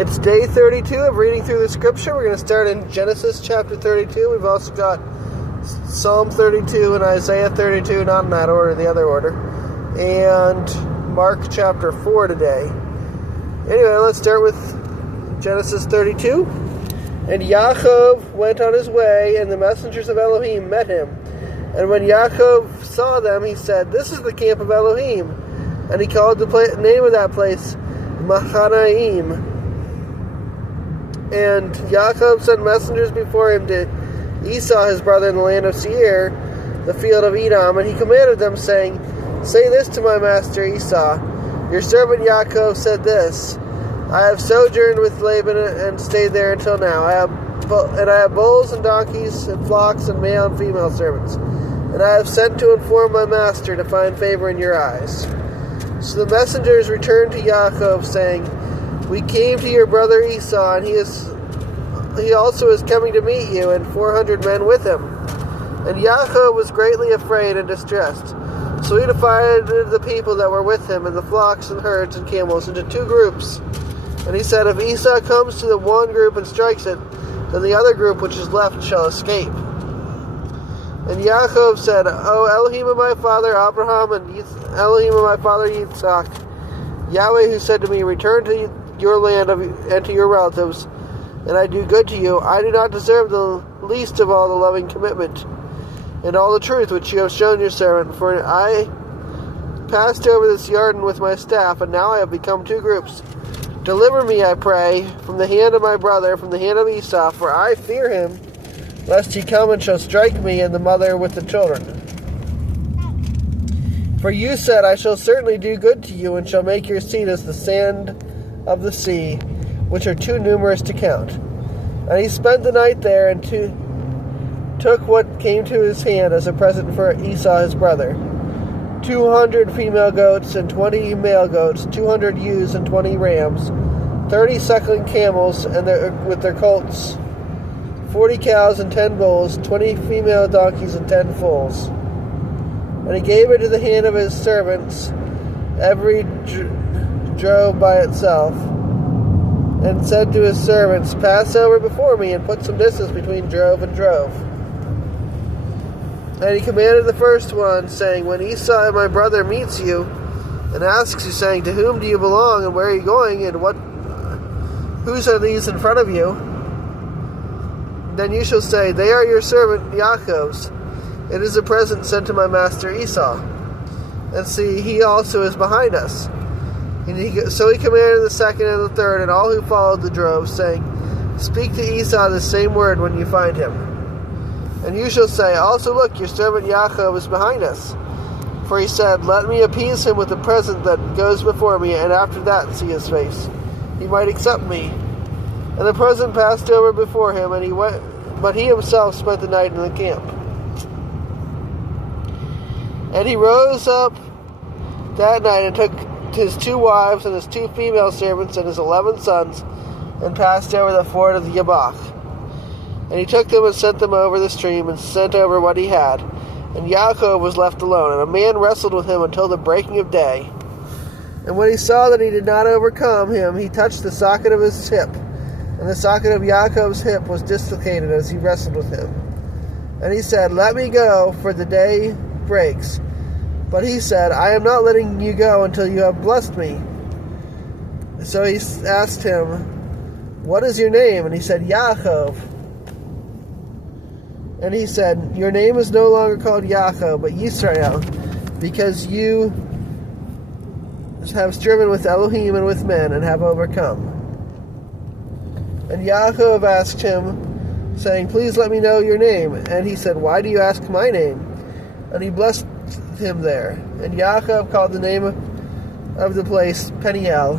It's day 32 of reading through the scripture. We're going to start in Genesis chapter 32. We've also got Psalm 32 and Isaiah 32, not in that order, the other order, and Mark chapter 4 today. Anyway, let's start with Genesis 32. And Yaakov went on his way, and the messengers of Elohim met him. And when Yaakov saw them, he said, "This is the camp of Elohim." And he called the name of that place Mahanaim. And Yaakov sent messengers before him to Esau his brother in the land of Seir, the field of Edom. And he commanded them, saying, "Say this to my master Esau, your servant Yaakov said this, I have sojourned with Laban and stayed there until now. I have bulls and donkeys and flocks and male and female servants. And I have sent to inform my master to find favor in your eyes." So the messengers returned to Yaakov, saying, "We came to your brother Esau, and he also is coming to meet you, and 400 men with him." And Yaakov was greatly afraid and distressed. So he divided the people that were with him, and the flocks and herds and camels, into two groups. And he said, "If Esau comes to the one group and strikes it, then the other group which is left shall escape." And Yaakov said, "O Elohim of my father Abraham, and Elohim of my father Yitzhak, Yahweh who said to me, 'Return to your land and to your relatives, and I do good to you,' I do not deserve the least of all the loving commitment and all the truth which you have shown your servant. For I passed over this Jordan with my staff, and now I have become two groups. Deliver me, I pray, from the hand of my brother, from the hand of Esau, for I fear him, lest he come and shall strike me and the mother with the children. For you said, I shall certainly do good to you, and shall make your seed as the sand of the sea, which are too numerous to count." And he spent the night there, and took what came to his hand as a present for Esau his brother, 200 female goats and 20 male goats, 200 ewes and 20 rams, 30 suckling camels and with their colts, 40 cows and 10 bulls, 20 female donkeys and 10 foals. And he gave it to the hand of his servants, every drove by itself, and said to his servants, "Pass over before me, and put some distance between drove and drove." And he commanded the first one, saying, "When Esau my brother meets you, and asks you, saying, 'To whom do you belong, and where are you going, and whose are these in front of you?' Then you shall say, 'They are your servant Yaakov's. It is a present sent to my master Esau. And see, he also is behind us.' So he commanded the second and the third, and all who followed the drove, saying, 'Speak to Esau the same word when you find him. And you shall say, also look, your servant Yaakov is behind us. For he said, let me appease him with a present that goes before me, and after that see his face. He might accept me.' And the present passed over before him, and he went, but he himself spent the night in the camp. And he rose up that night and took his 2 wives and his 2 female servants and his 11 sons, and passed over the ford of the Jabbok. And he took them and sent them over the stream, and sent over what he had. And Yaakov was left alone, and a man wrestled with him until the breaking of day. And when he saw that he did not overcome him, he touched the socket of his hip. And the socket of Yaakov's hip was dislocated as he wrestled with him. And he said, let me go, for the day breaks. But he said, I am not letting you go until you have blessed me. So he asked him, what is your name? And he said, Yaakov. And he said, your name is no longer called Yaakov, but Yisrael, because you have striven with Elohim and with men, and have overcome. And Yaakov asked him, saying, please let me know your name. And he said, why do you ask my name? And he blessed him there. And Yaakov called the name of the place Peniel,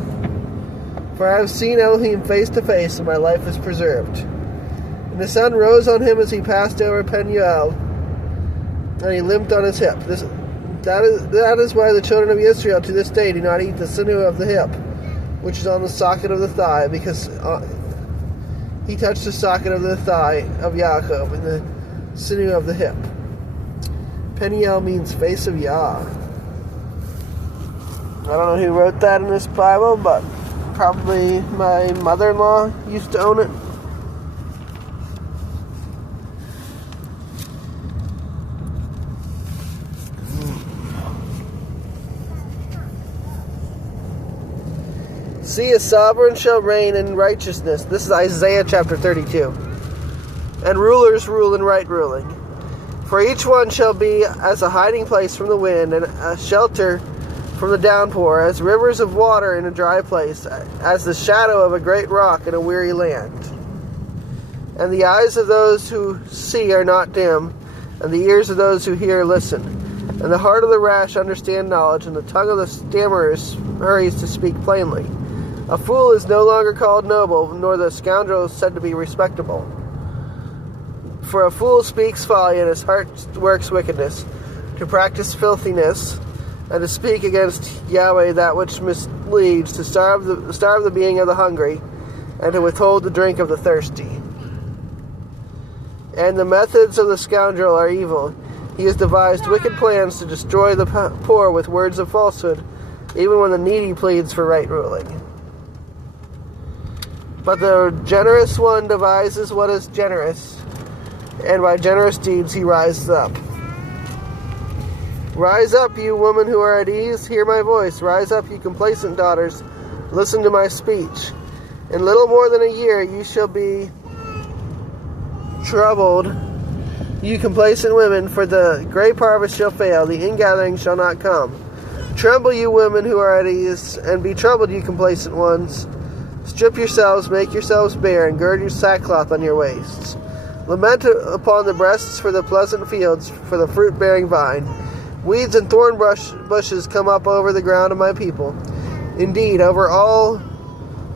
for I have seen Elohim face to face, and my life is preserved. And the sun rose on him as he passed over Peniel, and he limped on his hip. That is why the children of Israel to this day do not eat the sinew of the hip, which is on the socket of the thigh, because he touched the socket of the thigh of Yaakov and the sinew of the hip. Peniel means face of Yah. I don't know who wrote that in this Bible, but Probably my mother-in-law used to own it. See, a sovereign shall reign in righteousness. This is Isaiah chapter 32. And rulers rule in right ruling. For each one shall be as a hiding place from the wind, and a shelter from the downpour, as rivers of water in a dry place, as the shadow of a great rock in a weary land. And the eyes of those who see are not dim, and the ears of those who hear listen. And the heart of the rash understand knowledge, and the tongue of the stammerers hurries to speak plainly. A fool is no longer called noble, nor the scoundrel said to be respectable. For a fool speaks folly, and his heart works wickedness, to practice filthiness, and to speak against Yahweh that which misleads, to starve the being of the hungry, and to withhold the drink of the thirsty. And the methods of the scoundrel are evil. He has devised wicked plans to destroy the poor with words of falsehood, even when the needy pleads for right ruling. But the generous one devises what is generous, and by generous deeds he rises up. Rise up, you women who are at ease, hear my voice. Rise up, you complacent daughters, listen to my speech. In little more than a year you shall be troubled, you complacent women, for the grape harvest shall fail, the ingathering shall not come. Tremble, you women who are at ease, and be troubled, you complacent ones. Strip yourselves, make yourselves bare, and gird your sackcloth on your waists. Lament upon the breasts for the pleasant fields, for the fruit-bearing vine. Weeds and thorn bushes come up over the ground of my people. Indeed, over all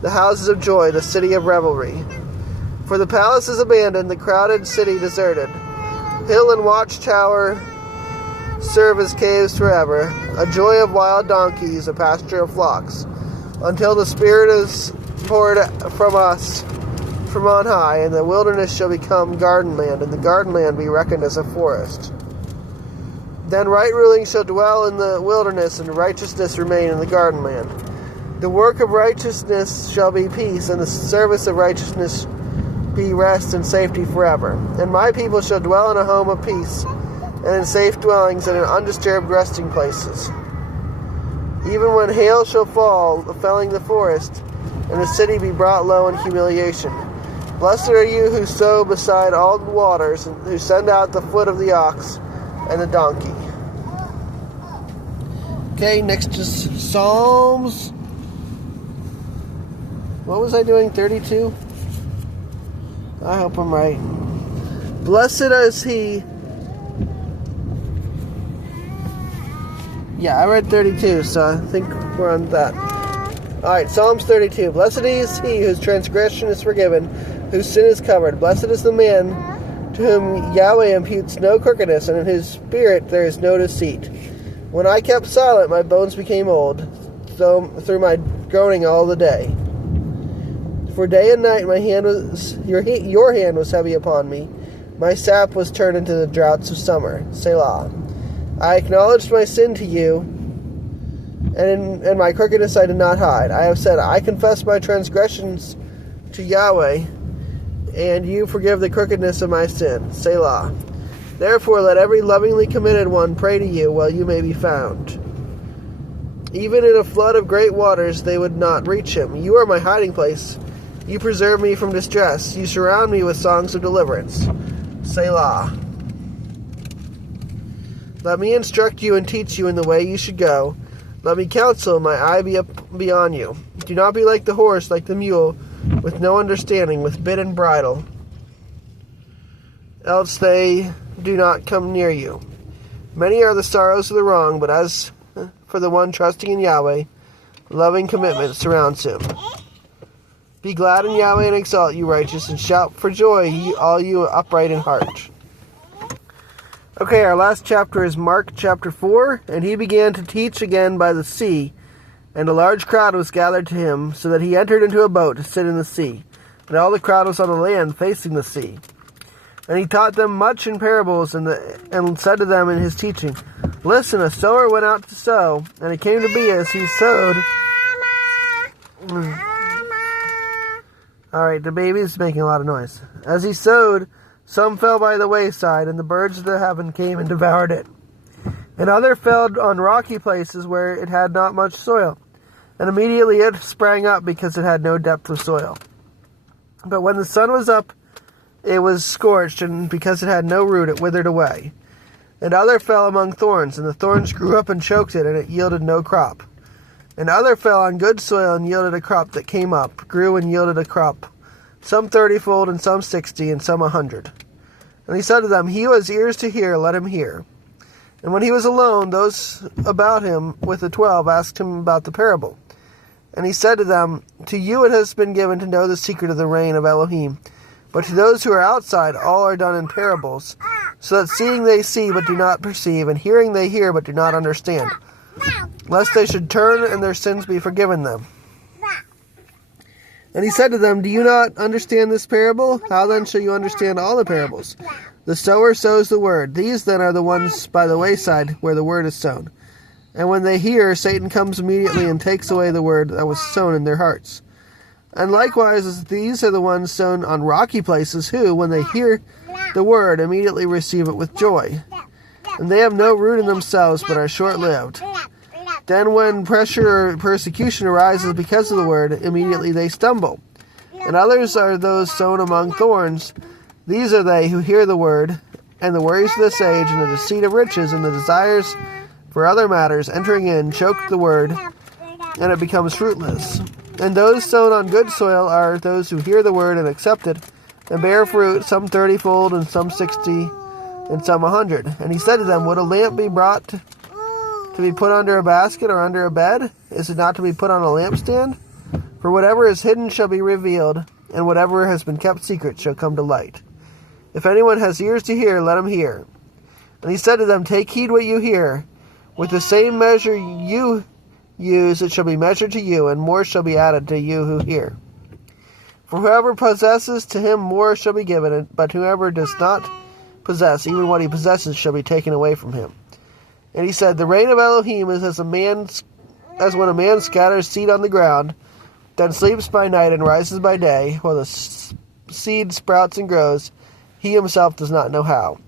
the houses of joy, the city of revelry. For the palace is abandoned, the crowded city deserted. Hill and watchtower serve as caves forever, a joy of wild donkeys, a pasture of flocks, until the Spirit is poured from us from on high, and the wilderness shall become garden land, and the garden land be reckoned as a forest. Then right ruling shall dwell in the wilderness, and righteousness remain in the garden land. The work of righteousness shall be peace, and the service of righteousness be rest and safety forever. And my people shall dwell in a home of peace, and in safe dwellings, and in undisturbed resting places. Even when hail shall fall, felling the forest, and the city be brought low in humiliation. Blessed are you who sow beside all the waters, and who send out the foot of the ox and the donkey. Okay, next is Psalms. What was I doing? 32? I hope I'm right. Blessed is he. Yeah, I read 32, so I think we're on that. Alright, Psalms 32. Blessed is he whose transgression is forgiven, whose sin is covered. Blessed is the man to whom Yahweh imputes no crookedness, and in whose spirit there is no deceit. When I kept silent, my bones became old, through my groaning all the day. For day and night my hand was your hand was heavy upon me. My sap was turned into the droughts of summer. Selah. I acknowledged my sin to you, and my crookedness I did not hide. I have said, I confess my transgressions to Yahweh, and you forgive the crookedness of my sin. Selah. Therefore let every lovingly committed one pray to you while you may be found. Even in a flood of great waters they would not reach him. You are my hiding place. You preserve me from distress. You surround me with songs of deliverance. Selah. Let me instruct you and teach you in the way you should go. Let me counsel, my eye be on you. Do not be like the horse, like the mule, with no understanding, with bit and bridle, else they do not come near you. Many are the sorrows of the wrong, but as for the one trusting in Yahweh, loving commitment surrounds him. Be glad in Yahweh and exalt, you righteous, and shout for joy, all you upright in heart. Okay, our last chapter is Mark chapter 4, and he began to teach again by the sea, and a large crowd was gathered to him, so that he entered into a boat to sit in the sea, and all the crowd was on the land facing the sea. And he taught them much in parables, and said to them in his teaching, Listen, a sower went out to sow, and it came to be as he sowed. Alright, the baby's making a lot of noise. As he sowed, some fell by the wayside, and the birds of the heaven came and devoured it. And other fell on rocky places where it had not much soil. And immediately it sprang up because it had no depth of soil. But when the sun was up, it was scorched, and because it had no root, it withered away. And other fell among thorns, and the thorns grew up and choked it, and it yielded no crop. And other fell on good soil, and yielded a crop that came up, grew and yielded a crop, some 30-fold, and some 60, and some 100. And he said to them, He who has ears to hear, let him hear. And when he was alone, those about him with the 12 asked him about the parable. And he said to them, To you it has been given to know the secret of the reign of Elohim, but to those who are outside all are done in parables, so that seeing they see but do not perceive, and hearing they hear but do not understand, lest they should turn and their sins be forgiven them. And he said to them, Do you not understand this parable? How then shall you understand all the parables? The sower sows the word. These then are the ones by the wayside where the word is sown. And when they hear, Satan comes immediately and takes away the word that was sown in their hearts. And likewise, these are the ones sown on rocky places who, when they hear the word, immediately receive it with joy. And they have no root in themselves, but are short-lived. Then when pressure or persecution arises because of the word, immediately they stumble. And others are those sown among thorns. These are they who hear the word, and the worries of this age, and the deceit of riches, and the desires for other matters, entering in, choke the word, and it becomes fruitless. And those sown on good soil are those who hear the word and accept it, and bear fruit, some 30-fold, and some 60, and some 100. And he said to them, Would a lamp be brought to be put under a basket or under a bed? Is it not to be put on a lampstand? For whatever is hidden shall be revealed, and whatever has been kept secret shall come to light. If anyone has ears to hear, let him hear. And he said to them, Take heed what you hear. With the same measure you use, it shall be measured to you, and more shall be added to you who hear. For whoever possesses, to him more shall be given, but whoever does not possess, even what he possesses shall be taken away from him. And he said, The reign of Elohim is as when a man scatters seed on the ground, then sleeps by night and rises by day, while the seed sprouts and grows. He himself does not know how.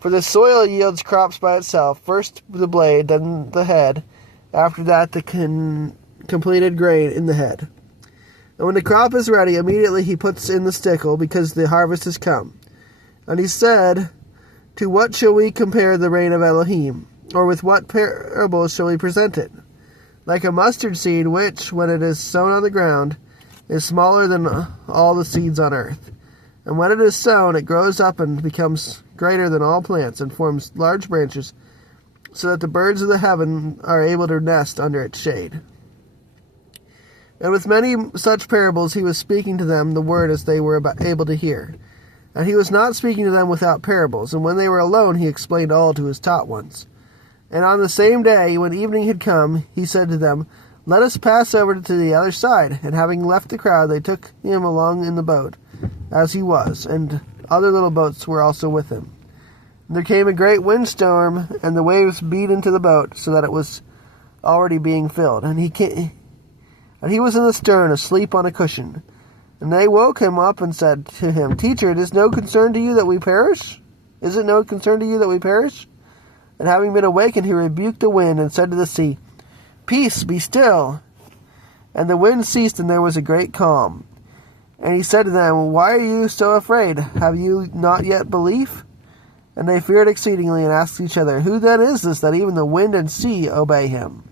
For the soil yields crops by itself, first the blade, then the head, after that the completed grain in the head. And when the crop is ready, immediately he puts in the sickle, because the harvest has come. And he said, To what shall we compare the reign of Elohim? Or with what parables shall we present it? Like a mustard seed, which, when it is sown on the ground, is smaller than all the seeds on earth. And when it is sown, it grows up and becomes greater than all plants, and forms large branches, so that the birds of the heaven are able to nest under its shade. And with many such parables he was speaking to them the word as they were able to hear. And he was not speaking to them without parables, and when they were alone he explained all to his taught ones. And on the same day, when evening had come, he said to them, Let us pass over to the other side. And having left the crowd, they took him along in the boat, as he was, and other little boats were also with him. And there came a great windstorm, and the waves beat into the boat, so that it was already being filled. And he was in the stern, asleep on a cushion. And they woke him up and said to him, Teacher, it is no concern to you that we perish? Is it no concern to you that we perish? And having been awakened, he rebuked the wind and said to the sea, Peace, be still. And the wind ceased, and there was a great calm. And he said to them, Why are you so afraid? Have you not yet belief? And they feared exceedingly, and asked each other, Who then is this, that even the wind and sea obey him?